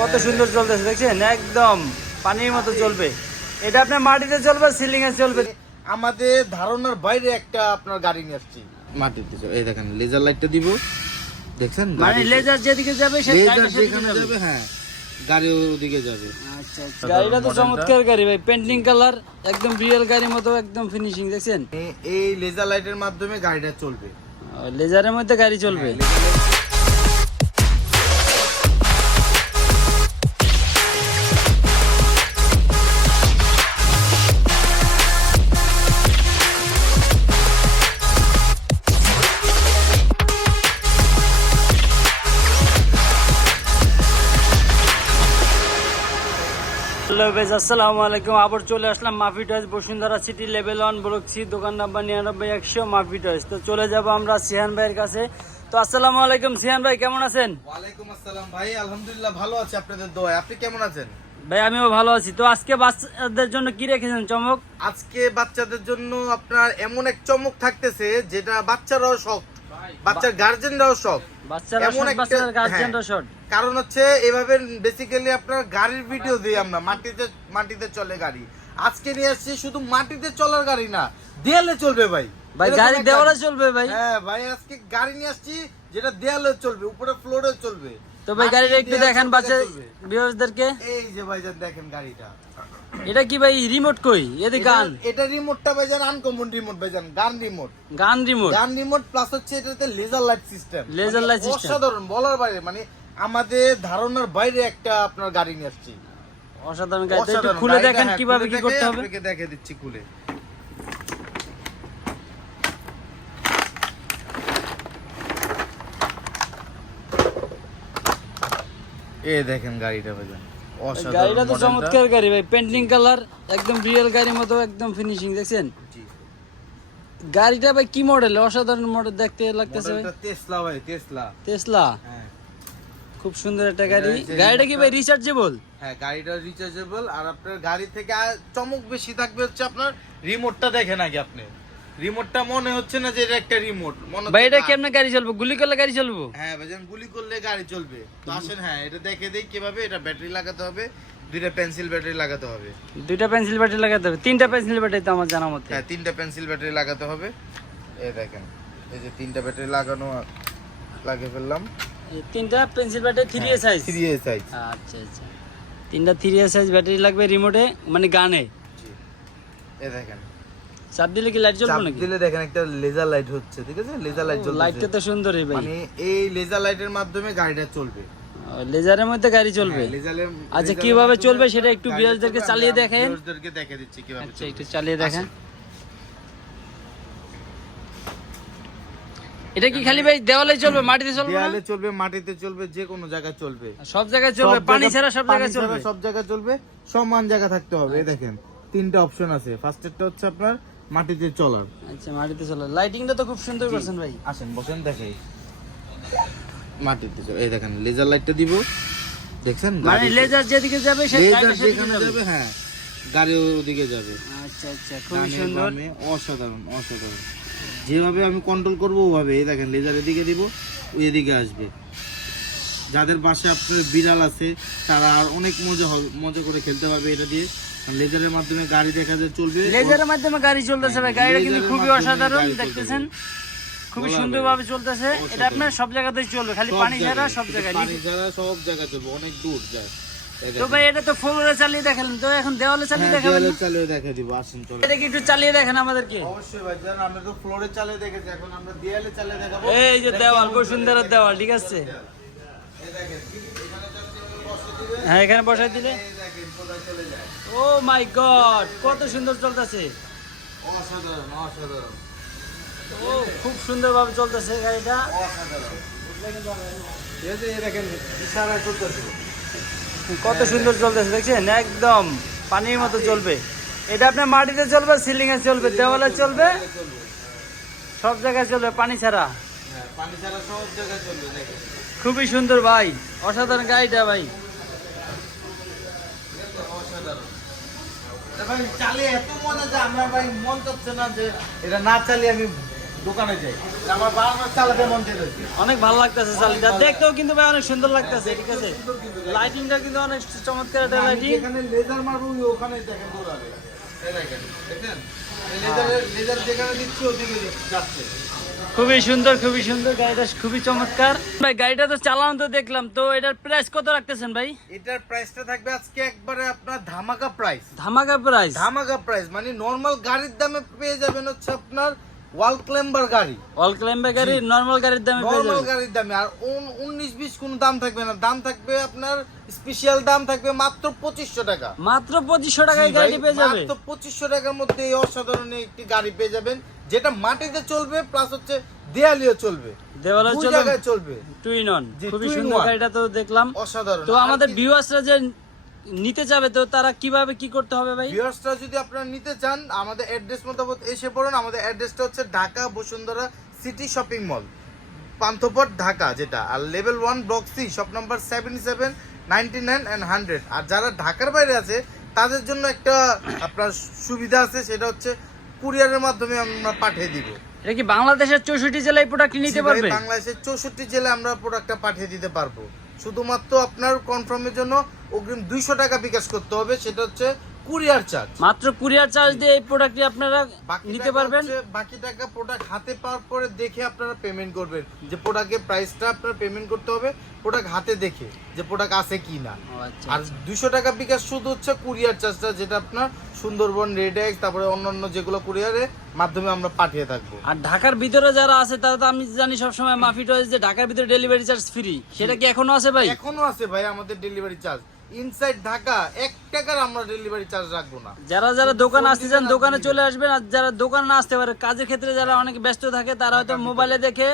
কত সুন্দর চলতেছে দেখছেন, একদম পানির মতো চলবে। এটা আপনার মাটিতে চলবে, সিলিং এ চলবে। আমাদের ধারণার বাইরে একটা আপনার গাড়ি নিয়ে আসছি মাটিতে। এই দেখেন লেজার লাইটটা দিব, দেখছেন মানে লেজার যেদিকে যাবে লেজার যেখানে যাবে, হ্যাঁ গাড়ি ওদিকে যাবে। আচ্ছা আচ্ছা, গাড়িটা তো চমৎকার গাড়ি ভাই, পেন্টিং কালার, একদম রিয়েল গাড়ির মতো, একদম ফিনিশিং দেখছেন। এই লেজার লাইটের মাধ্যমে গাড়িটা চলবে, লেজারের মধ্যে গাড়ি চলবে। হ্যালো বেশ, আসসালামু আলাইকুম। আবার চলে আসলাম Mafi toys, Bashundhara city, level 1, block C, দোকান নাম্বার 99 100, মাফি টয়েস। তো চলে যাব আমরা সিহান ভাইয়ের কাছে। তো আসসালামু আলাইকুম সিহান ভাই, কেমন আছেন? ওয়ালাইকুম আসসালাম ভাই, আলহামদুলিল্লাহ ভালো আছি আপনাদের দোয়ায়। আপনি কেমন আছেন? ভাই আমিও ভালো আছি। তো আজকে বাচ্চাদের জন্য কি রেখেছেন চমক? আজকে বাচ্চাদের জন্য আপনার এমন এক চমক থাকতেছে যেটা বাচ্চারাও শখ, বাচ্চার গার্জেনরাও শখ। বাচ্চারা শর্ট, বাচ্চাদের গার্জিয়ানরা শর্ট। কারণ হচ্ছে এভাবে বেসিক্যালি আপনার গাড়ির ভিডিও দিই আমরা, মাটিতে চলে গাড়ি। আজকে নিয়ে আসছি শুধু মাটিতে চলার গাড়ি না, দেয়ালে চলবে ভাই। ভাই গাড়ি দেওয়ালে চলবে ভাই? হ্যাঁ ভাই, আজকে গাড়ি নিয়ে আসছি যেটা দেয়ালে চলবে, উপরে ফ্লোরে চলবে। তো ভাই গাড়িটা একটু দেখান বাচ্চা ভিউয়ার্সদেরকে। এই যে ভাইজান দেখেন গাড়িটা। এটা কি ভাই রিমোট কই? এদি গান। এটা রিমোটটা ভাইজান আনকমন রিমোট ভাইজান, গান রিমোট। গান রিমোট প্লাস হচ্ছে এটাতে laser light system. Laser light system অসাধারণ, বলার বাইরে, মানে আমাদের ধারণার বাইরে একটা আপনার গাড়ি নিয়ে আসছি। অসাধারণ গাড়ি। একটু খুলে দেখেন কিভাবে কি করতে হবে। আপনাকে দেখে দিচ্ছি খুলে। এই দেখেন গাড়িটা ভাইজান, অসাধারণ। গাড়িটা তো চমৎকার গাড়ি ভাই, পেন্টিং কালার, একদম রিয়েল গাড়ির মতো, একদম ফিনিশিং দেখছেন। গাড়িটা ভাই কি মডেল? অসাধারণ মডেল দেখতে লাগতেছে ভাই। মডেলটা টেসলা ভাই, টেসলা। হ্যাঁ, খুব সুন্দর একটা গাড়ি। গাড়িটা কি ভাই রিচার্জেবল? হ্যাঁ গাড়িটা রিচার্জেবল। আর আপনার গাড়ি থেকে চমক বেশি থাকবে হচ্ছে আপনার রিমোটটা দেখেন আগে আপনি। রিমোটটা মনে হচ্ছে না যে এটা একটা রিমোট, মনে ভাই এটা কেমনে গাড়ি চলবে? গুলি করলে গাড়ি চলবে? হ্যাঁ ভাইজান, গুলি করলে গাড়ি চলবে। তো আসেন, হ্যাঁ এটা দেখে দেই কিভাবে। এটা ব্যাটারি লাগাতে হবে, দুইটা পেন্সিল ব্যাটারি লাগাতে হবে। দুইটা পেন্সিল ব্যাটারি লাগাতে হবে? তিনটা পেন্সিল ব্যাটারি তো আমার জানা মতে। হ্যাঁ, তিনটা পেন্সিল ব্যাটারি লাগাতে হবে। এই দেখেন, এই যে তিনটা ব্যাটারি লাগানো, লাগিয়ে ফেললাম। তিনটা pencil battery 3A size? 3A size. আচ্ছা আচ্ছা, তিনটা 3A সাইজ ব্যাটারি লাগবে রিমোটে, মানে গানে। এই দেখেন, চাপ দিলে কি লাইট জ্বলবে চাপ নাকি? দিলে দেখেন একটা লেজার লাইট হচ্ছে, ঠিক আছে? লেজার লাইট জ্বলছে। লাইটটা তো সুন্দরই ভাই। মানে এই লেজার লাইটের মাধ্যমে গাড়িটা চলবে, লেজারের মধ্যে গাড়ি চলবে। আচ্ছা কিভাবে চলবে সেটা একটু ভিউয়ারদেরকে চালিয়ে দেখেন। ভিউয়ারদেরকে দেখে দিচ্ছি কিভাবে। আচ্ছা একটু চালিয়ে দেখেন। এটা কি খালি ভাই দেওয়ালে চলবে, মাটিতে চলবে না? দেয়ালে চলবে, মাটিতে চলবে, যে কোনো জায়গায় চলবে, সব জায়গায় চলবে, পানি ছাড়া সব জায়গায় চলবে। সব জায়গায় চলবে, সমান জায়গা থাকতে হবে। এই দেখেন তিনটা অপশন আছে। ফার্স্টেরটা হচ্ছে আপনার মাটিতে চলার। আচ্ছা মাটিতে চলে। লাইটিংটা তো খুব সুন্দর করছেন ভাই। আসেন বসেন দেখাই। মাটিতে চলে, এই দেখেন লেজার লাইটটা দিব, দেখছেন? মানে লেজার যেদিকে যাবে লেজার যেখানে যাবে, হ্যাঁ গাড়ি ওদিকে যাবে। আচ্ছা আচ্ছা, খুব সুন্দর, অসাধারণ অসাধারণ। যেভাবে আমি কন্ট্রোল করবো ওভাবে। এই দেখেন লেজার এদিকে দিব, ওই এদিকে আসবে। যাদের পাশে আপনার বিড়াল আছে তারা আর অনেক মজা করে খেলতে পারবে এটা দিয়ে। লেজারের মাধ্যমে গাড়ি দেখা যায় চলবে, লেজারের মাধ্যমে গাড়ি চলতেছে ভাই। গাড়িটা কিন্তু খুবই অসাধারণ দেখতেছেন, খুবই সুন্দরভাবে চলতেছে। এটা আপনার সব জায়গাতেই চলবে, খালি পানি ছাড়া সব জায়গায়। পানি ছাড়া সব জায়গায় চলবে, অনেক দূর যায়। তো ভাই এটা তো ফ্লোরে চালিয়ে দেখালেন, তো এখন দেওয়ালে চালিয়ে দেখাবেন? দেওয়ালে চালিয়ে দেখে দিব, আসেন চলো। এটা কি একটু চালিয়ে দেখেন আমাদেরকে? অবশ্যই ভাই জান, আমরা তো ফ্লোরে চালিয়ে দেখেছি, এখন আমরা দেয়ালে চালিয়ে দেখাবো। এই যে দেওয়াল, বসুন্ধরার দেওয়াল, ঠিক আছে? এই দেখেন, এখানে জাস্ট বসে দিলে, হ্যাঁ এখানে বসাই দিলে, এই দেখেন কোথায় চলে যায়। ও মাই গড, কত সুন্দর চলতেছে। অসাধারণ অসাধারণ, ও খুব সুন্দরভাবে চলতেছে গাড়িটা। অসাধারণ। এই যে দেখেন ইশারা করতেছে, কত সুন্দর চলতেছে দেখছেন, একদম পানির মতো চলবে। এটা আপনার মাটিতে চলবে, সিলিং এ চলবে, দেওয়ালে চলবে, সব জায়গায় চলবে, পানি ছাড়া। হ্যাঁ পানি ছাড়া সব জায়গায় চলবে। দেখেন খুবই সুন্দর ভাই, অসাধারণ গাড়িটা ভাই। অসাধারণ ভাই, চালিয়ে এত মজা যে আমরা ভাই মন চাচ্ছে না যে এটা না চালিয়ে আমি দোকানে যাই, আমার বারবার চালাতে মন চাইতেছে। অনেক ভালো লাগতেছে চালিটা, দেখতেও কিন্তু ভাই অনেক সুন্দর লাগতেছে। ঠিক আছে, লাইটিংটা কিন্তু অনেক চমৎকার একটা লাইটিং। এখানে লেজার মারবো, ওখানে দেখেন দৌড়াবে, এই দেখেন, দেখেন লেজার যেখানে দিচ্ছি ওদিকে যাচ্ছে। খুবই সুন্দর গাড়িটা, খুবই চমৎকার ভাই। গাড়িটা তো চালানো তো দেখলাম, তো এটার প্রাইস কত রাখতেছেন ভাই? এটার প্রাইসটা থাকবে আজকে একবারে আপনার ধামাকা প্রাইস। ধামাকা প্রাইস মানে নরমাল গাড়ির দামে পেয়ে যাবেন হচ্ছে আপনার ওয়াল ক্লাইম্বার গাড়ি, গাড়ি নরমাল গাড়ির দামে পেয়ে নরমাল যাবেন। গাড়ির দামে। আর 19-20 কোনো দাম থাকবে না, দাম থাকবে আপনার স্পেশাল দাম থাকবে মাত্র 2500 টাকা। মাত্র 2500 টাকায় গাড়ি পেয়ে যাবে। মাত্র 2500 টাকার মধ্যে এই অসাধারণ একটি গাড়ি পেয়ে যাবেন, যেটা মাটিতে চলবে প্লাস হচ্ছে দেয়ালিও চলবে, দেওয়ালে দুই জায়গায় চলবে। টুইন অন, জি, খুবই two in সুন্দর one। গাড়িটা তো দেখলাম। অসাধারণ। তো আমাদের ভিউয়ার্সরা যে নিতে যাবে, তো তারা কিভাবে কি করতে হবে ভাই? ভিউয়ার্সরা যদি আপনারা নিতে চান, আমাদের অ্যাড্রেস মোতাবেক এসে পড়ুন। আমাদের অ্যাড্রেসটা হচ্ছে Dhaka Bashundhara city shopping mall, Panthapath Dhaka যেটা, আর level 1 block C, shop number 77, 99 and 100। আর যারা ঢাকার বাইরে আছে তাদের জন্য একটা আপনার সুবিধা আছে, সেটা হচ্ছে কুরিয়ারের মাধ্যমে আমরা পাঠিয়ে দিব। এটা কি বাংলাদেশের 64 জেলায় প্রোডাক্ট নিতে জি ভাই, পারবে? বাংলাদেশের 64 জেলায় আমরা প্রোডাক্টটা পাঠিয়ে দিতে পারবো। শুধুমাত্র আপনার কনফার্মের জন্য অগ্রিম 200 টাকা বিকাশ করতে হবে, সেটা হচ্ছে কুরিয়ার চার্জ। মাত্র কুরিয়ার চার্জ দিয়ে এই প্রোডাক্টটি আপনারা নিতে পারবেন। বাকি টাকা প্রোডাক্ট হাতে পাওয়ার পরে দেখে আপনারা পেমেন্ট করবেন, যে প্রোডাক্টের প্রাইসটা আপনারা পেমেন্ট করতে হবে প্রোডাক্ট হাতে দেখে যে প্রোডাক্ট আছে কি না। আর 200 টাকা বিকাশ শুধু হচ্ছে কুরিয়ার চার্জটা, যেটা আপনার সুন্দরবন, রেডেক্স, তারপরে অন্যান্য যেগুলো কুরিয়ারের মাধ্যমে আমরা পাঠিয়ে থাকবো। আর ঢাকার ভিতরে যারা আছে তারা তো, আমি জানি সবসময় মাফি টয়েস যে ঢাকার ভিতরে ডেলিভারি চার্জ ফ্রি, সেটা কি এখনো আছে ভাই? এখনো আছে ভাই আমাদের ডেলিভারি চার্জ। ইনসাইড ঢাকা 1 টাকার আমরা ডেলিভারি চার্জ রাখবো না। যারা দোকান আসতে চান দোকানে চলে আসবেন, আর যারা দোকান না আসতে পারে, কাজের ক্ষেত্রে যারা অনেক ব্যস্ত থাকে, তারা হয়তো মোবাইলে দেখে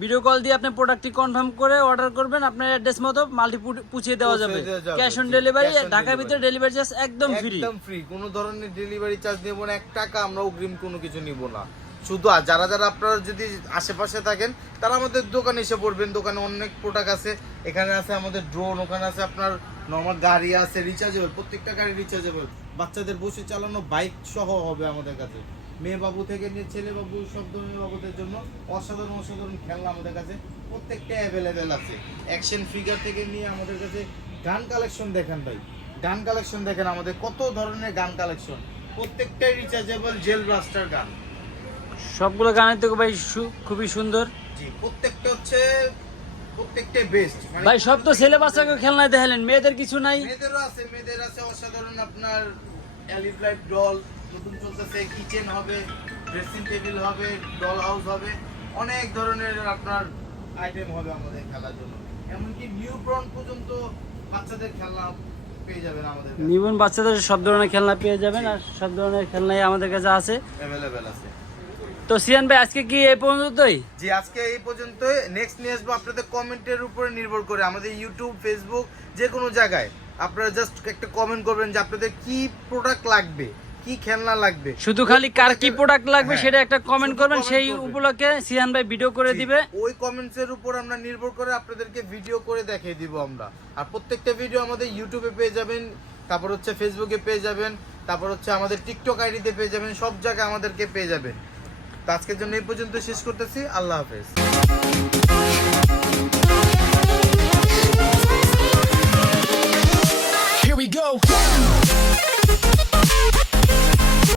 ভিডিও কল দিয়ে আপনি প্রোডাক্টটি কনফার্ম করে অর্ডার করবেন, আপনার অ্যাড্রেস মতো মালটি পৌঁছে দেওয়া যাবে। ক্যাশ অন ডেলিভারি, ঢাকার ভিতরে ডেলিভারি চার্জ একদম ফ্রি। একদম ফ্রি, কোনো ধরনের ডেলিভারি চার্জ নেব না, 1 টাকা আমরা অগ্রিম কোনো কিছু নিব না। শুধু আর যারা আপনারা যদি আশেপাশে থাকেন তারা আমাদের দোকানে এসে পড়বেন। দোকানে অনেক প্রোডাক্ট আছে, এখানে আছে আমাদের ড্রোন, ওখানে আছে আপনার নরমাল গাড়ি আছে রিচার্জেবল, প্রত্যেকটা গাড়ি রিচার্জেবল। বাচ্চাদের বসে চালানো বাইক সহ হবে আমাদের কাছে, মেয়ে বাবু থেকে নিয়ে ছেলে বাবু, সব ধরনের বাবুদের জন্য অসাধারণ খেলনা আমাদের কাছে প্রত্যেকটা অ্যাভেলেবেল আছে। অ্যাকশন ফিগার থেকে নিয়ে আমাদের কাছে গান কালেকশন দেখেন ভাই, গান কালেকশন দেখেন, আমাদের কত ধরনের গান কালেকশন, প্রত্যেকটাই রিচার্জেবল জেল ব্লাস্টার গান। সবগুলো গানের থেকে ভাই খুবই সুন্দর। জি, প্রত্যেকটাই বেস্ট ভাই। সব তো ছেলে বাচ্চাকে খেলনা দেখালেন, মেয়েদের কিছু নাই? মেয়েদের আছে অসাধারণ আপনার এলিফ লাইফ ডল নতুন চলতেছে, কিচেন হবে, ড্রেসিং টেবিল হবে, ডল হাউস হবে, অনেক ধরনের আপনার আইটেম হবে আমাদের খেলার জন্য। এমনকি নিউ ব্রন পর্যন্ত বাচ্চাদের খেলনা পেয়ে যাবেন আমাদের কাছে। নিবন বাচ্চাদের সব ধরনের খেলনা পেয়ে যাবেন, আর সব ধরনের খেলনাই আমাদের কাছে আছে, অ্যাভেলেবেল আছে। তো সিয়ান ভাই আজকে কি এই পর্যন্তই? জি, আজকে এই পর্যন্তই। নেক্সট নিয়ে আসবো আপনাদের কমেন্টের উপরে নির্ভর করে। আমাদের ইউটিউব, ফেসবুক যে কোনো জায়গায় আপনারা জাস্ট একটা কমেন্ট করবেন যে আপনাদের কি প্রোডাক্ট লাগবে, কি খেলনা লাগবে, শুধু খালি কার কি প্রোডাক্ট লাগবে হ্যাঁ, সেটা একটা কমেন্ট শুধু করবেন, comment সেই করবেন। উপলক্ষে সিয়ান ভাই ভিডিও করে দিবে। ওই কমেন্টসের উপর আমরা নির্ভর করে আপনাদেরকে ভিডিও করে দেখিয়ে দিব আমরা। আর প্রত্যেকটা ভিডিও আমাদের ইউটিউবে পেয়ে যাবেন, তারপর হচ্ছে ফেসবুকে পেয়ে যাবেন, তারপর হচ্ছে আমাদের টিকটক আইডিতে পেয়ে যাবেন, সব জায়গায় আমাদেরকে পেয়ে যাবেন। তো আজকের জন্য এই পর্যন্ত শেষ করতেছি। আল্লাহ হাফেজ। Here we go.